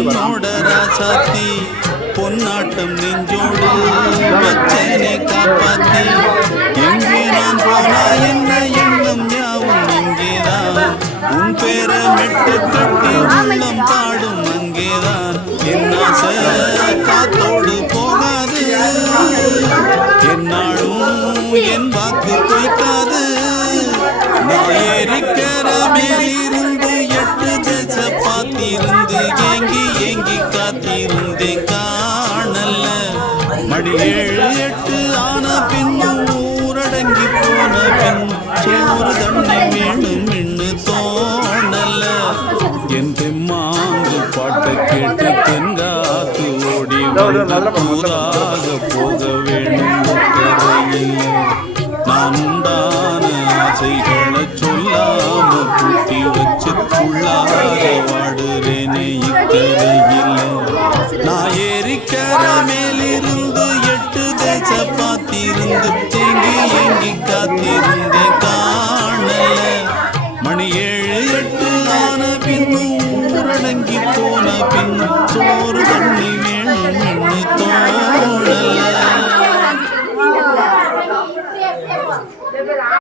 என்னோட ராசாத்தி பொன்னாட்டம் நெஞ்சோடு வச்சனை காப்பாத்தி எங்கே நான் போனா என்ன எண்ணம் யாவும் இங்கேதான் உன் பேர மெட்டு கட்டி உள்ளம் பாடும் அங்கேதான் என் ஆசை காத்தோடு போகாது என்னாலும் என் வாக்கு பொய்க்காது நான் ஏறிக்கிற மேலிருந்து 8 தேச பார்த்திருந்து ஏங்கி ஏங்கி காத்திருந்தேன் காணல மணி 7 8 ஆன பின்னும் ஊரடங்கி போன பின் சோறு தண்ணி வேணும் என்று தோணல என் தெம்மாங்கு பாட்டை கேட்டு தென்காத்து ஓடி போதாக போக வேணும் கரையில் நான் உண்டான ஆசைகளை சொல்லாம கூட்டி வச்சு உள்ளார வாடுறேனே இக்கரையில் நான் ஏறிக்கிற மேலிருந்து 8 தேச பார்த்திருந்து தேங்கி ஏங்கி காத்திருந்தேன் காணல மணி 7 8 ஆன பின்னும் ஊரடங்கி போன பின்னும் சோறு தண்ணி வேணும் என்று தோணல